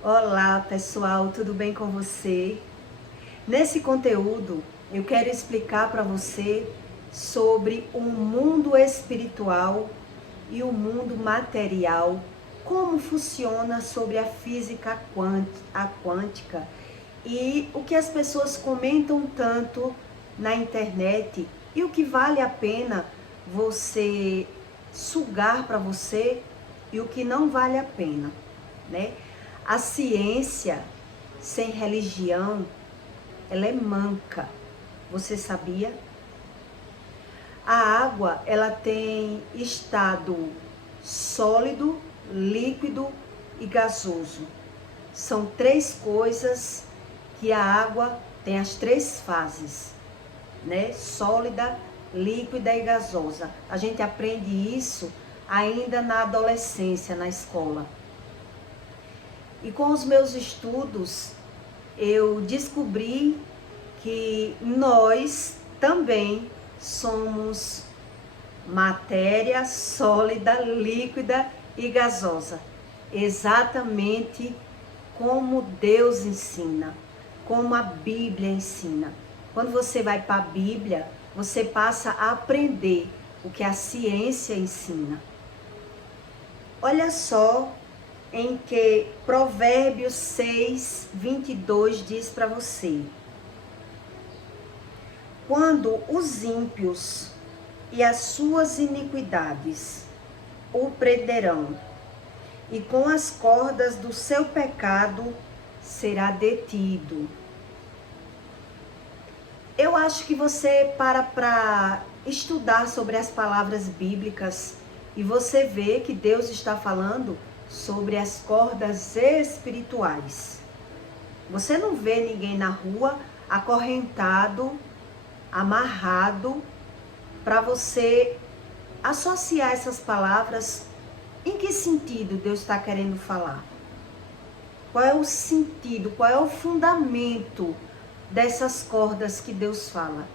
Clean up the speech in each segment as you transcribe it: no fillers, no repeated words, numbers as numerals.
Olá pessoal, tudo bem com você? Nesse conteúdo eu quero explicar para você sobre o mundo espiritual e o mundo material, como funciona sobre a física quântica e o que as pessoas comentam tanto na internet e o que vale a pena você sugar para você e o que não vale a pena, né? A ciência sem religião, ela é manca. Você sabia? A água, ela tem estado sólido, líquido e gasoso. São três coisas que a água tem, as três fases, né? Sólida, líquida e gasosa. A gente aprende isso ainda na adolescência, na escola. E com os meus estudos, eu descobri que nós também somos matéria sólida, líquida e gasosa. Exatamente como Deus ensina, como a Bíblia ensina. Quando você vai para a Bíblia, você passa a aprender o que a ciência ensina. Olha só em que Provérbios 6, 22 diz para você: quando os ímpios e as suas iniquidades o prenderão, e com as cordas do seu pecado será detido. Eu acho que você para estudar sobre as palavras bíblicas e você vê que Deus está falando sobre as cordas espirituais. Você não vê ninguém na rua acorrentado, amarrado, para você associar essas palavras. Em que sentido Deus está querendo falar? Qual é o sentido, qual é o fundamento dessas cordas que Deus fala?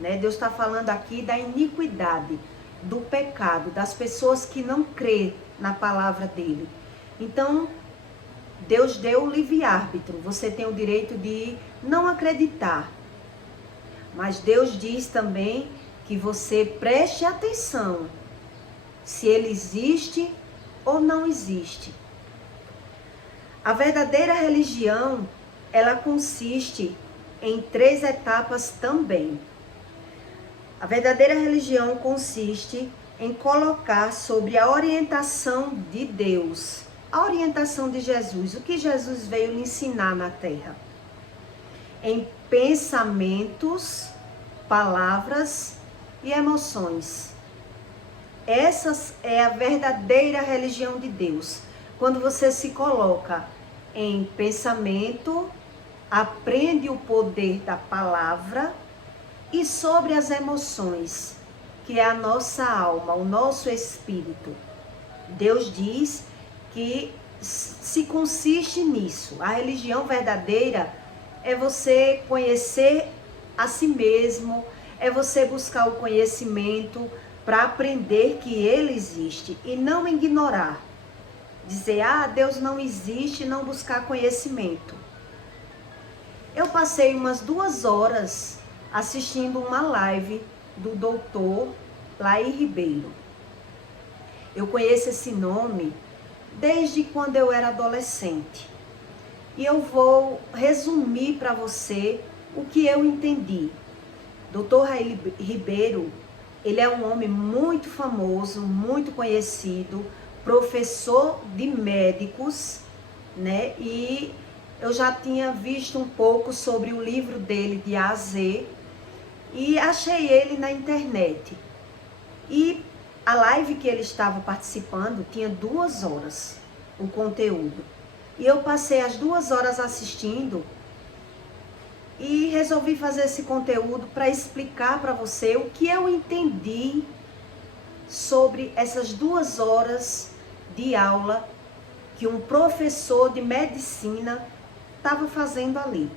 Né? Deus está falando aqui da iniquidade, do pecado, das pessoas que não crêem na palavra dele. Então, Deus deu o livre-árbitro. Você tem o direito de não acreditar. Mas Deus diz também que você preste atenção se ele existe ou não existe. A verdadeira religião, ela consiste em três etapas também. A verdadeira religião consiste em colocar sobre a orientação de Deus, a orientação de Jesus, o que Jesus veio lhe ensinar na terra, em pensamentos, palavras e emoções. Essa é a verdadeira religião de Deus. Quando você se coloca em pensamento, aprende o poder da palavra, e sobre as emoções, que é a nossa alma, o nosso espírito. Deus diz que se consiste nisso. A religião verdadeira é você conhecer a si mesmo, é você buscar o conhecimento para aprender que ele existe e não ignorar. Dizer, Deus não existe, não buscar conhecimento. Eu passei umas 2 horas assistindo uma live do doutor Laí Ribeiro. Eu conheço esse nome desde quando eu era adolescente. E eu vou resumir para você o que eu entendi. Doutor Laí Ribeiro, ele é um homem muito famoso, muito conhecido, professor de médicos, né? E eu já tinha visto um pouco sobre o livro dele, de A a Z, e achei ele na internet. E a live que ele estava participando tinha 2 horas, o conteúdo. E eu passei as 2 horas assistindo e resolvi fazer esse conteúdo para explicar para você o que eu entendi sobre essas 2 horas de aula que um professor de medicina estava fazendo ali.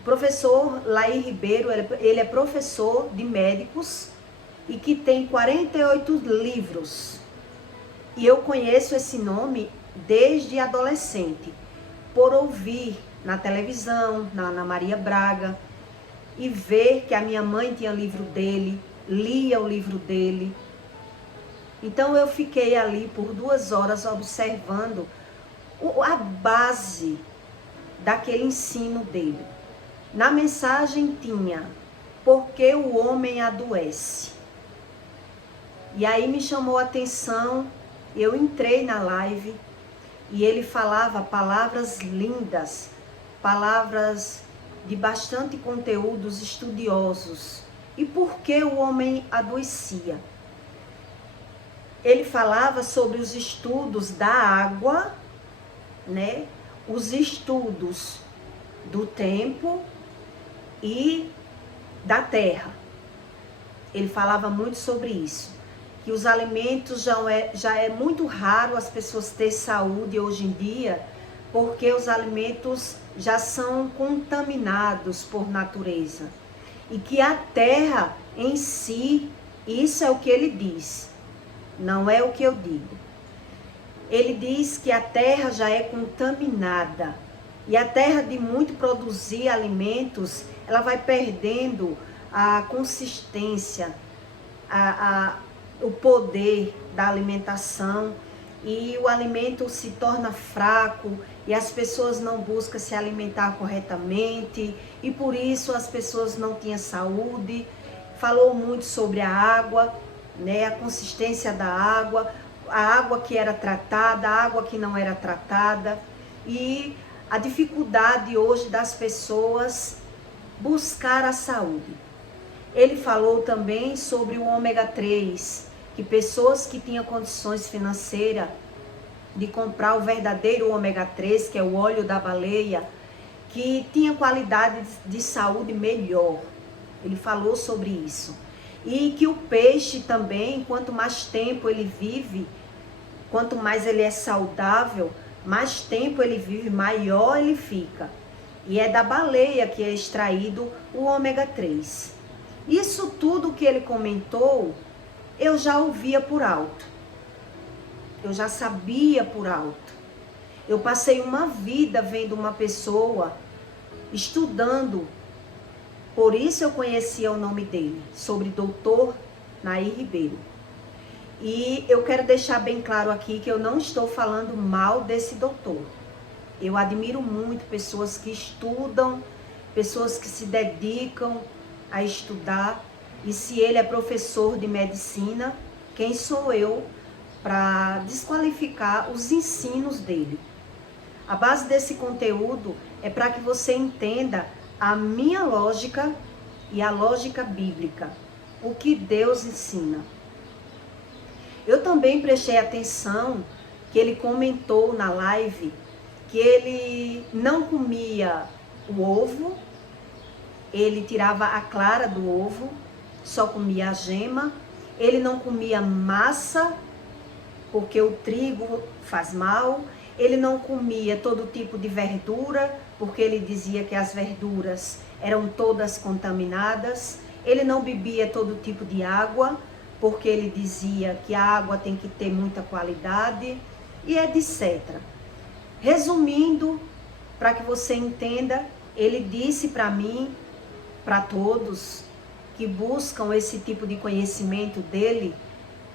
O professor Laí Ribeiro, ele é professor de médicos e que tem 48 livros. E eu conheço esse nome desde adolescente, por ouvir na televisão, na Ana Maria Braga, e ver que a minha mãe tinha livro dele, lia o livro dele. Então eu fiquei ali por 2 horas observando a base daquele ensino dele. Na mensagem tinha: por que o homem adoece? E aí me chamou a atenção, eu entrei na live e ele falava palavras lindas, palavras de bastante conteúdos estudiosos. E por que o homem adoecia? Ele falava sobre os estudos da água, né? Os estudos do tempo e da terra. Ele falava muito sobre isso. Que os alimentos já é muito raro as pessoas terem saúde hoje em dia, porque os alimentos já são contaminados por natureza. E que a terra em si, isso é o que ele diz, não é o que eu digo. Ele diz que a terra já é contaminada. E a terra, de muito produzir alimentos, ela vai perdendo a consistência, o poder da alimentação, e o alimento se torna fraco e as pessoas não buscam se alimentar corretamente e por isso as pessoas não tinham saúde. Falou muito sobre a água, né, a consistência da água, a água que era tratada, a água que não era tratada e a dificuldade hoje das pessoas buscar a saúde. Ele falou também sobre o ômega 3, que pessoas que tinham condições financeiras de comprar o verdadeiro ômega 3, que é o óleo da baleia, que tinha qualidade de saúde melhor. Ele falou sobre isso. E que o peixe também, quanto mais tempo ele vive, quanto mais ele é saudável, mais tempo ele vive, maior ele fica. E é da baleia que é extraído o ômega 3. Isso tudo que ele comentou, eu já ouvia por alto. Eu já sabia por alto. Eu passei uma vida vendo uma pessoa estudando. Por isso eu conhecia o nome dele, sobre Dr. Nair Ribeiro. E eu quero deixar bem claro aqui que eu não estou falando mal desse doutor. Eu admiro muito pessoas que estudam, pessoas que se dedicam a estudar. E se ele é professor de medicina, quem sou eu para desqualificar os ensinos dele? A base desse conteúdo é para que você entenda a minha lógica e a lógica bíblica, o que Deus ensina. Eu também prestei atenção que ele comentou na live que ele não comia o ovo, ele tirava a clara do ovo, só comia a gema, ele não comia massa, porque o trigo faz mal, ele não comia todo tipo de verdura, porque ele dizia que as verduras eram todas contaminadas, ele não bebia todo tipo de água, porque ele dizia que a água tem que ter muita qualidade, e etc. Resumindo, para que você entenda, ele disse para mim, para todos que buscam esse tipo de conhecimento dele,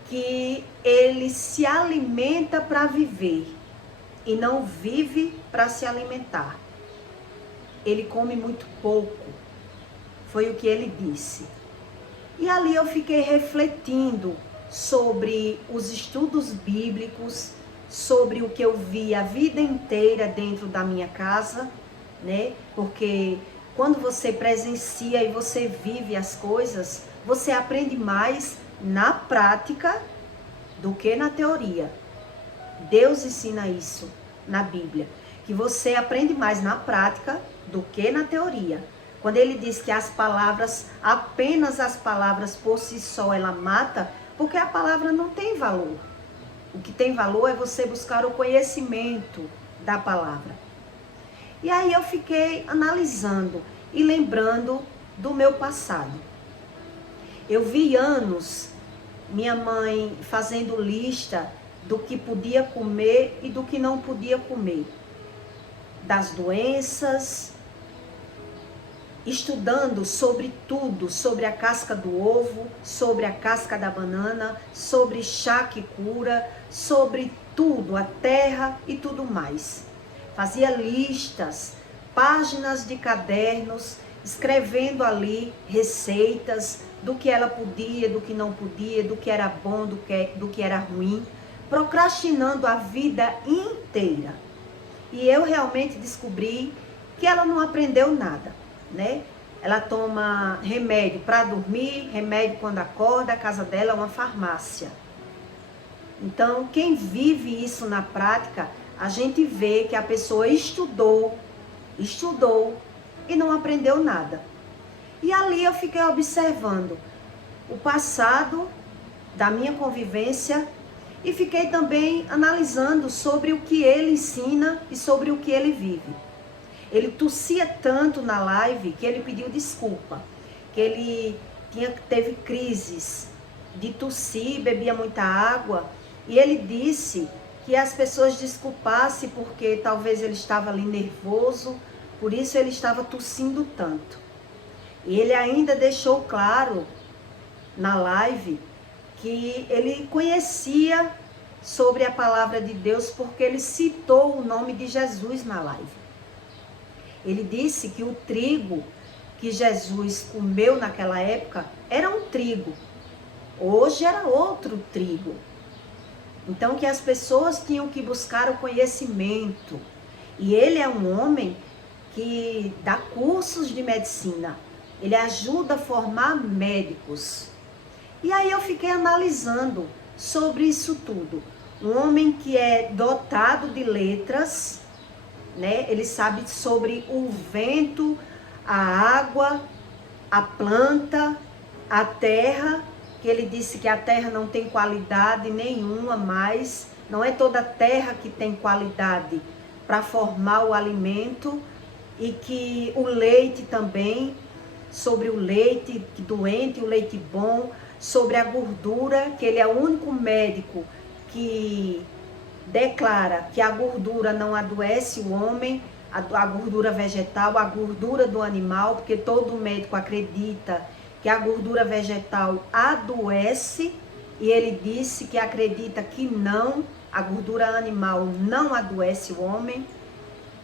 que ele se alimenta para viver e não vive para se alimentar. Ele come muito pouco, foi o que ele disse. E ali eu fiquei refletindo sobre os estudos bíblicos, sobre o que eu vi a vida inteira dentro da minha casa, né? Porque quando você presencia e você vive as coisas, você aprende mais na prática do que na teoria. Deus ensina isso na Bíblia, que você aprende mais na prática do que na teoria. Quando ele diz que as palavras, apenas as palavras por si só, ela mata, porque a palavra não tem valor. O que tem valor é você buscar o conhecimento da palavra. E aí eu fiquei analisando e lembrando do meu passado. Eu vi anos minha mãe fazendo lista do que podia comer e do que não podia comer, das doenças, estudando sobre tudo, sobre a casca do ovo, sobre a casca da banana, sobre chá que cura, sobre tudo, a terra e tudo mais. Fazia listas, páginas de cadernos, escrevendo ali receitas do que ela podia, do que não podia, do que era bom, do que era ruim, procrastinando a vida inteira. E eu realmente descobri que ela não aprendeu nada, né? Ela toma remédio para dormir, remédio quando acorda, a casa dela é uma farmácia. Então, quem vive isso na prática, a gente vê que a pessoa estudou e não aprendeu nada. E ali eu fiquei observando o passado da minha convivência e fiquei também analisando sobre o que ele ensina e sobre o que ele vive. Ele tossia tanto na live que ele pediu desculpa, que ele teve crises de tossir, bebia muita água, e ele disse que as pessoas desculpassem porque talvez ele estava ali nervoso, por isso ele estava tossindo tanto. E ele ainda deixou claro na live que ele conhecia sobre a palavra de Deus porque ele citou o nome de Jesus na live. Ele disse que o trigo que Jesus comeu naquela época era um trigo. Hoje era outro trigo. Então que as pessoas tinham que buscar o conhecimento. E ele é um homem que dá cursos de medicina. Ele ajuda a formar médicos. E aí eu fiquei analisando sobre isso tudo. Um homem que é dotado de letras, né? Ele sabe sobre o vento, a água, a planta, a terra, que ele disse que a terra não tem qualidade nenhuma mais, não é toda terra que tem qualidade para formar o alimento, e que o leite também, sobre o leite doente, o leite bom, sobre a gordura, que ele é o único médico que declara que a gordura não adoece o homem, a gordura vegetal, a gordura do animal, porque todo médico acredita que a gordura vegetal adoece, e ele disse que acredita que não, a gordura animal não adoece o homem.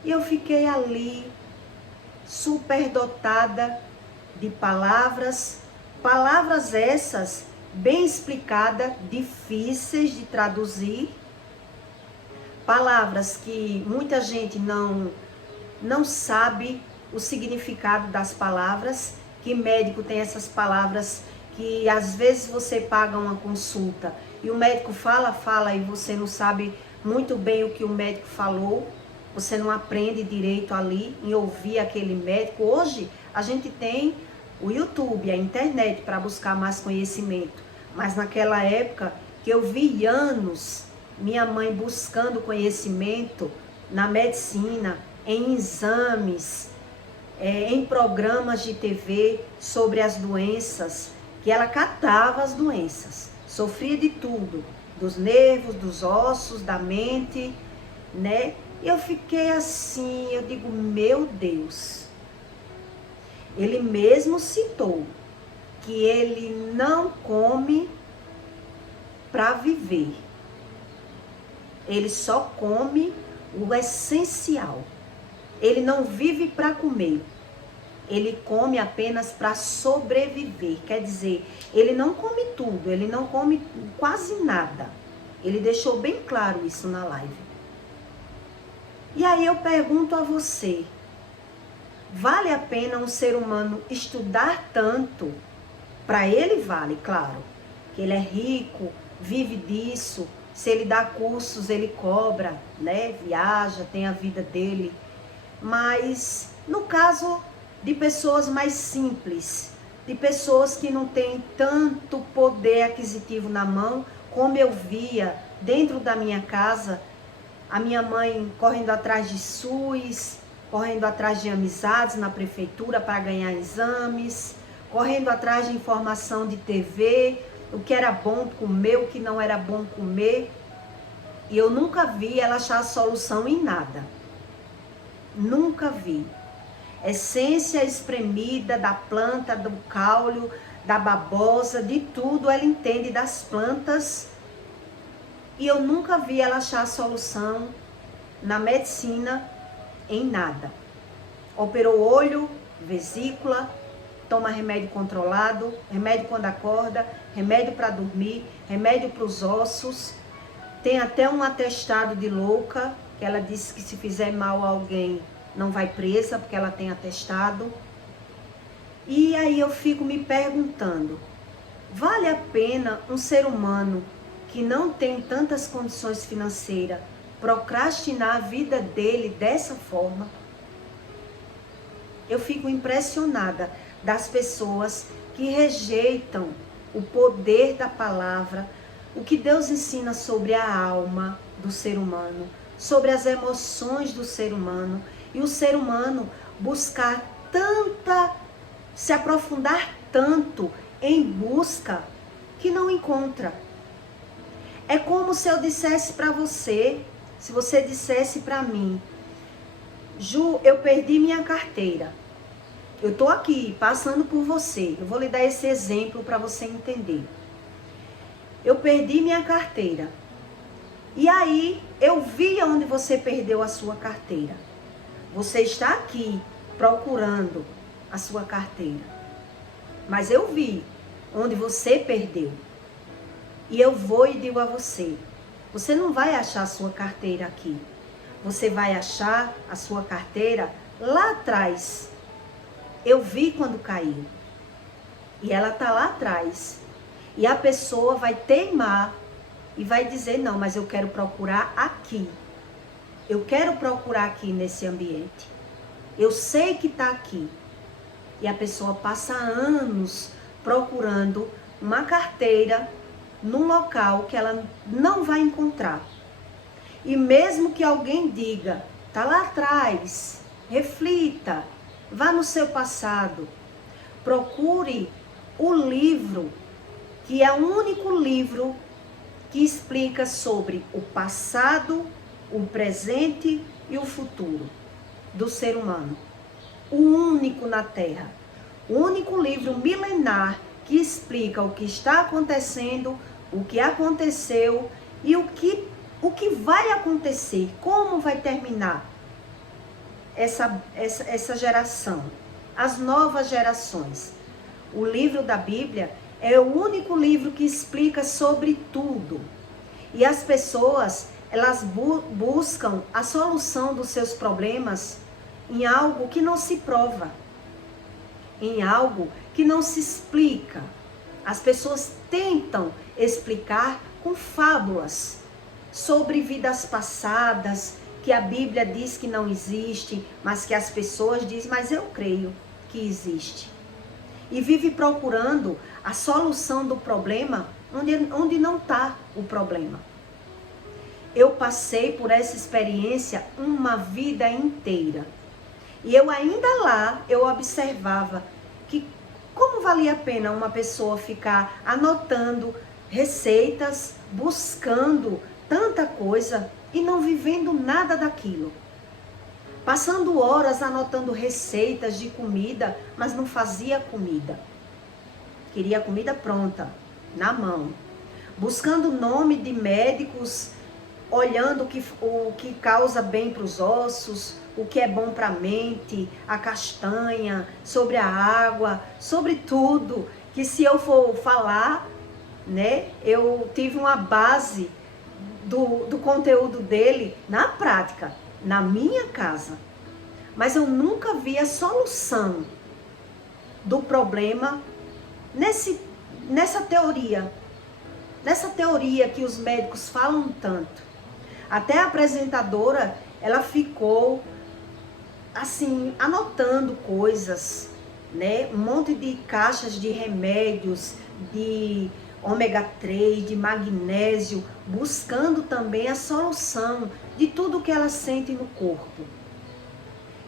E eu fiquei ali superdotada de palavras essas bem explicadas, difíceis de traduzir, palavras que muita gente não sabe o significado das palavras, que médico tem essas palavras que às vezes você paga uma consulta e o médico fala e você não sabe muito bem o que o médico falou, você não aprende direito ali em ouvir aquele médico. Hoje a gente tem o YouTube, a internet para buscar mais conhecimento, mas naquela época que eu vi anos minha mãe buscando conhecimento na medicina, em exames, em programas de TV sobre as doenças, que ela catava as doenças, sofria de tudo, dos nervos, dos ossos, da mente, né? E eu fiquei assim, eu digo, meu Deus. Ele mesmo citou que ele não come para viver. Ele só come o essencial. Ele não vive para comer. Ele come apenas para sobreviver. Quer dizer, ele não come tudo, ele não come quase nada. Ele deixou bem claro isso na live. E aí eu pergunto a você, vale a pena um ser humano estudar tanto? Para ele vale, claro, que ele é rico, vive disso, se ele dá cursos ele cobra, né? Viaja, tem a vida dele. Mas no caso de pessoas mais simples, de pessoas que não têm tanto poder aquisitivo na mão, como eu via dentro da minha casa, a minha mãe correndo atrás de SUS, correndo atrás de amizades na prefeitura para ganhar exames, correndo atrás de informação de TV, o que era bom comer, o que não era bom comer. E eu nunca vi ela achar solução em nada. Nunca vi. Essência espremida da planta, do caule, da babosa, de tudo ela entende das plantas. E eu nunca vi ela achar solução na medicina em nada. Operou olho, vesícula, toma remédio controlado, remédio quando acorda, remédio para dormir, remédio para os ossos. Tem até um atestado de louca, que ela disse que se fizer mal a alguém não vai presa, porque ela tem atestado. E aí eu fico me perguntando, vale a pena um ser humano que não tem tantas condições financeiras procrastinar a vida dele dessa forma? Eu fico impressionada das pessoas que rejeitam o poder da palavra, o que Deus ensina sobre a alma do ser humano, sobre as emoções do ser humano, e o ser humano buscar se aprofundar tanto em busca que não encontra. É como se eu dissesse para você, se você dissesse para mim, Ju, eu perdi minha carteira. Eu tô aqui passando por você. Eu vou lhe dar esse exemplo para você entender. Eu perdi minha carteira. E aí eu vi onde você perdeu a sua carteira. Você está aqui procurando a sua carteira. Mas eu vi onde você perdeu. E eu vou e digo a você, você não vai achar a sua carteira aqui. Você vai achar a sua carteira lá atrás. Eu vi quando caiu. E ela está lá atrás. E a pessoa vai teimar e vai dizer, não, mas eu quero procurar aqui. Eu quero procurar aqui nesse ambiente. Eu sei que está aqui. E a pessoa passa anos procurando uma carteira num local que ela não vai encontrar. E mesmo que alguém diga, está lá atrás, reflita, vá no seu passado, procure o livro, que é o único livro que explica sobre o passado, o presente e o futuro do ser humano. O único na Terra. O único livro milenar que explica o que está acontecendo, o que aconteceu e o que vai acontecer, como vai terminar essa geração, as novas gerações. O livro da Bíblia é o único livro que explica sobre tudo. E as pessoas, elas buscam a solução dos seus problemas em algo que não se prova, em algo que não se explica. As pessoas tentam explicar com fábulas sobre vidas passadas, que a Bíblia diz que não existe, mas que as pessoas dizem, mas eu creio que existe. E vive procurando a solução do problema onde não está o problema. Eu passei por essa experiência uma vida inteira. E eu ainda lá, eu observava que como valia a pena uma pessoa ficar anotando receitas, buscando tanta coisa e não vivendo nada daquilo. Passando horas anotando receitas de comida, mas não fazia comida. Queria comida pronta, na mão. Buscando nome de médicos, olhando o que causa bem para os ossos, o que é bom para a mente, a castanha, sobre a água, sobre tudo. Que se eu for falar, né, eu tive uma base do conteúdo dele na prática, na minha casa. Mas eu nunca vi a solução do problema nessa teoria que os médicos falam tanto. Até a apresentadora, ela ficou assim, anotando coisas, né? Um monte de caixas de remédios, de ômega 3, de magnésio, buscando também a solução de tudo que ela sente no corpo.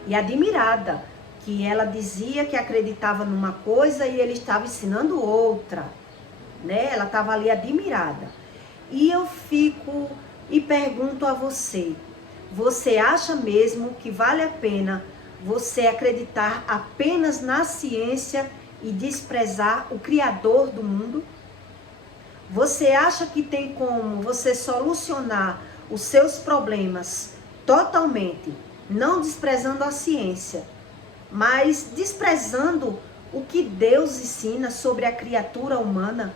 E admirada, que ela dizia que acreditava numa coisa e ele estava ensinando outra, né? Ela estava ali admirada. E eu fico E pergunto a você, você acha mesmo que vale a pena você acreditar apenas na ciência e desprezar o Criador do mundo? Você acha que tem como você solucionar os seus problemas totalmente, não desprezando a ciência, mas desprezando o que Deus ensina sobre a criatura humana?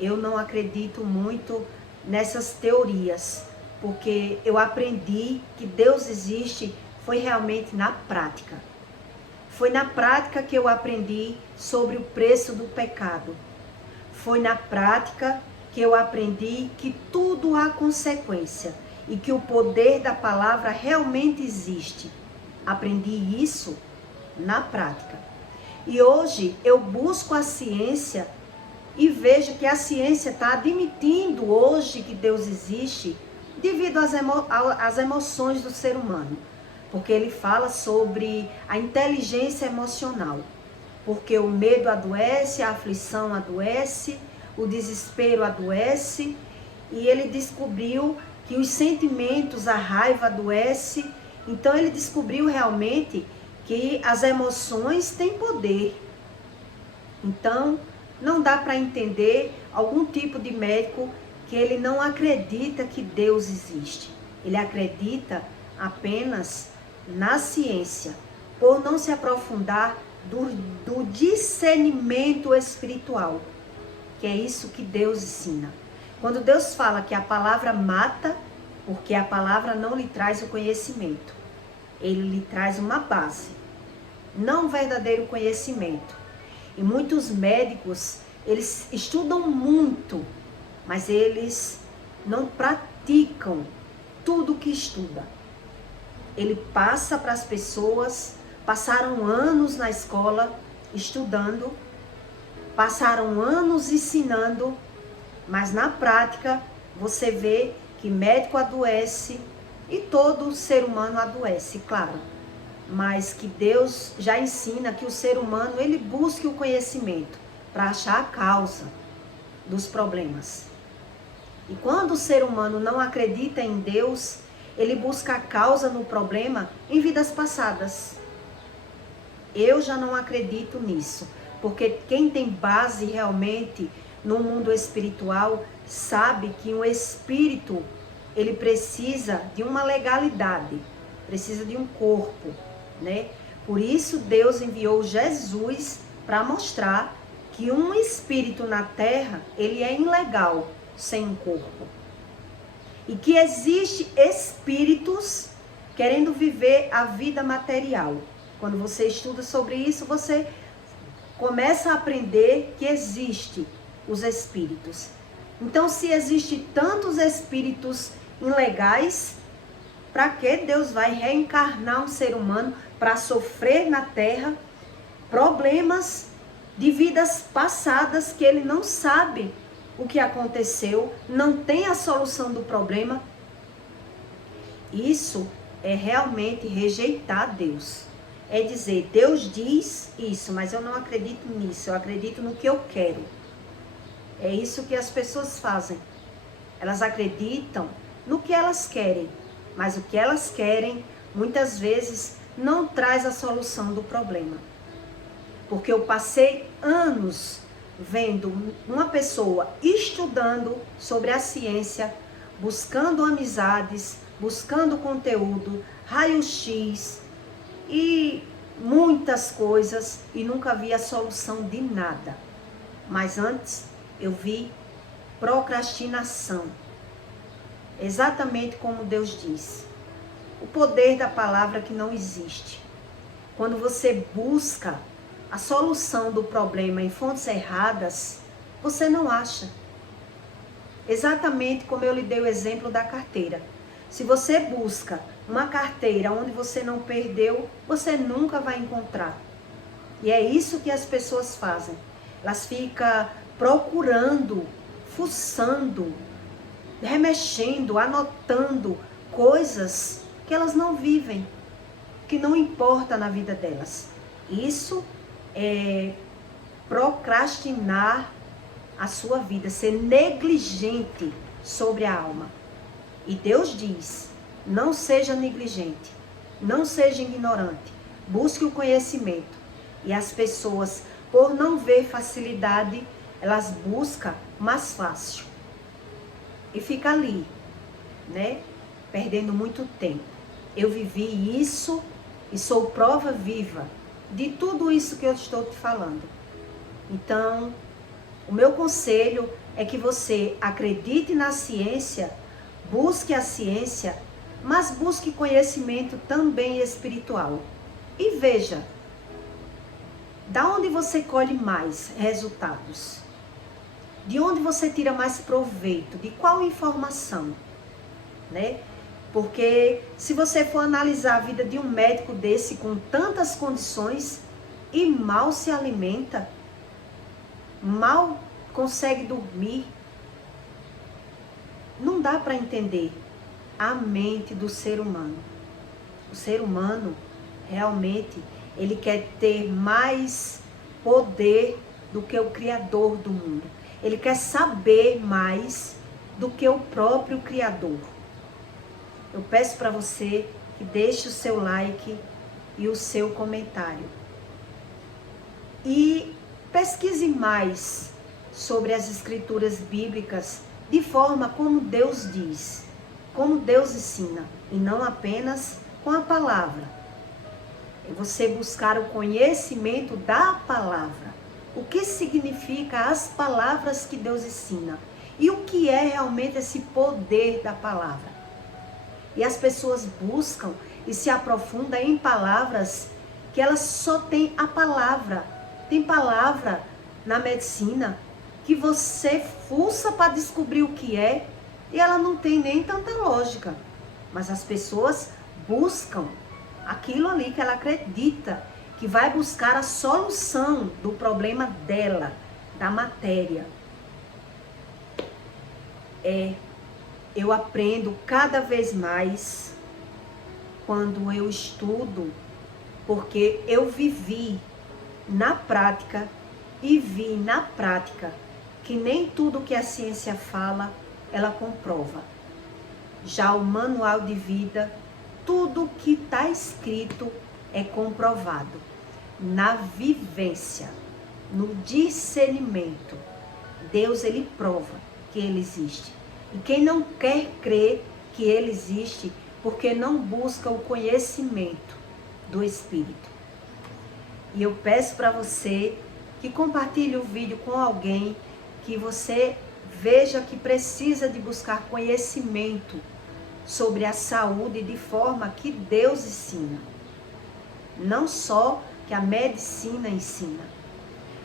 Eu não acredito muito nessas teorias, porque eu aprendi que Deus existe foi realmente na prática. Foi na prática que eu aprendi sobre o preço do pecado. Foi na prática que eu aprendi que tudo há consequência e que o poder da palavra realmente existe. Aprendi isso na prática. E hoje eu busco a ciência e vejo que a ciência está admitindo hoje que Deus existe devido às emoções do ser humano. Porque ele fala sobre a inteligência emocional. Porque o medo adoece, a aflição adoece, o desespero adoece. E ele descobriu que os sentimentos, a raiva adoece. Então ele descobriu realmente que as emoções têm poder. Então não dá para entender algum tipo de médico que ele não acredita que Deus existe. Ele acredita apenas na ciência, por não se aprofundar do discernimento espiritual, que é isso que Deus ensina. Quando Deus fala que a palavra mata, porque a palavra não lhe traz o conhecimento, ele lhe traz uma base, não um verdadeiro conhecimento. E muitos médicos, eles estudam muito, mas eles não praticam tudo o que estuda. Ele passa para as pessoas, passaram anos na escola estudando, passaram anos ensinando, mas na prática você vê que médico adoece e todo ser humano adoece, claro. Mas que Deus já ensina que o ser humano, ele busque o conhecimento para achar a causa dos problemas. E quando o ser humano não acredita em Deus, ele busca a causa no problema em vidas passadas. Eu já não acredito nisso, porque quem tem base realmente no mundo espiritual sabe que um espírito, ele precisa de uma legalidade, precisa de um corpo, né? Por isso Deus enviou Jesus para mostrar que um espírito na terra, ele é ilegal sem um corpo. E que existe espíritos querendo viver a vida material. Quando você estuda sobre isso, você começa a aprender que existe os espíritos. Então, se existe tantos espíritos ilegais, para que Deus vai reencarnar um ser humano para sofrer na terra problemas de vidas passadas que ele não sabe o que aconteceu, não tem a solução do problema? Isso é realmente rejeitar Deus. É dizer, Deus diz isso, mas eu não acredito nisso, eu acredito no que eu quero. É isso que as pessoas fazem. Elas acreditam no que elas querem, mas o que elas querem, muitas vezes, não traz a solução do problema. Porque eu passei anos vendo uma pessoa estudando sobre a ciência, buscando amizades, buscando conteúdo, raio-x e muitas coisas, e nunca vi a solução de nada. Mas antes eu vi procrastinação. Exatamente como Deus diz. O poder da palavra que não existe. Quando você busca a solução do problema em fontes erradas, você não acha. Exatamente como eu lhe dei o exemplo da carteira. Se você busca uma carteira onde você não perdeu, você nunca vai encontrar. E é isso que as pessoas fazem. Elas ficam procurando, fuçando, remexendo, anotando coisas que elas não vivem, que não importa na vida delas. Isso é procrastinar a sua vida, ser negligente sobre a alma. E Deus diz: não seja negligente, não seja ignorante, busque o conhecimento. E as pessoas, por não ver facilidade, elas buscam mais fácil. E fica ali, né? Perdendo muito tempo. Eu vivi isso e sou prova viva de tudo isso que eu estou te falando. Então, o meu conselho é que você acredite na ciência, busque a ciência, mas busque conhecimento também espiritual. E veja, da onde você colhe mais resultados? De onde você tira mais proveito? De qual informação? Né? Porque se você for analisar a vida de um médico desse com tantas condições e mal se alimenta, mal consegue dormir, não dá para entender a mente do ser humano. O ser humano, realmente, ele quer ter mais poder do que o Criador do mundo. Ele quer saber mais do que o próprio Criador. Eu peço para você que deixe o seu like e o seu comentário. E pesquise mais sobre as escrituras bíblicas de forma como Deus diz, como Deus ensina, e não apenas com a palavra. É você buscar o conhecimento da palavra. O que significa as palavras que Deus ensina? E o que é realmente esse poder da palavra? E as pessoas buscam e se aprofundam em palavras que elas só têm a palavra. Tem palavra na medicina que você fuça para descobrir o que é e ela não tem nem tanta lógica. Mas as pessoas buscam aquilo ali que ela acredita que vai buscar a solução do problema dela, da matéria. Eu aprendo cada vez mais quando eu estudo, porque eu vivi na prática e vi na prática que nem tudo que a ciência fala, ela comprova. Já o manual de vida, tudo que está escrito é comprovado. Na vivência, no discernimento, Deus, ele prova que ele existe. E quem não quer crer que ele existe, porque não busca o conhecimento do Espírito. E eu peço para você que compartilhe o vídeo com alguém que você veja que precisa de buscar conhecimento sobre a saúde de forma que Deus ensina. Não só que a medicina ensina.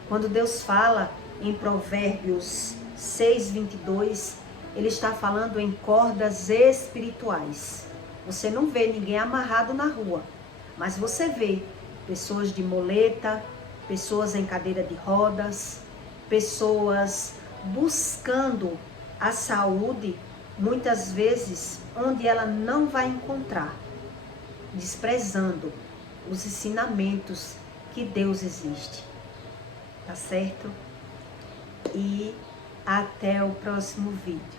Quando Deus fala em Provérbios 6:22, ele está falando em cordas espirituais. Você não vê ninguém amarrado na rua, mas você vê pessoas de muleta, pessoas em cadeira de rodas, pessoas buscando a saúde, muitas vezes onde ela não vai encontrar, desprezando os ensinamentos que Deus existe. Tá certo? E até o próximo vídeo.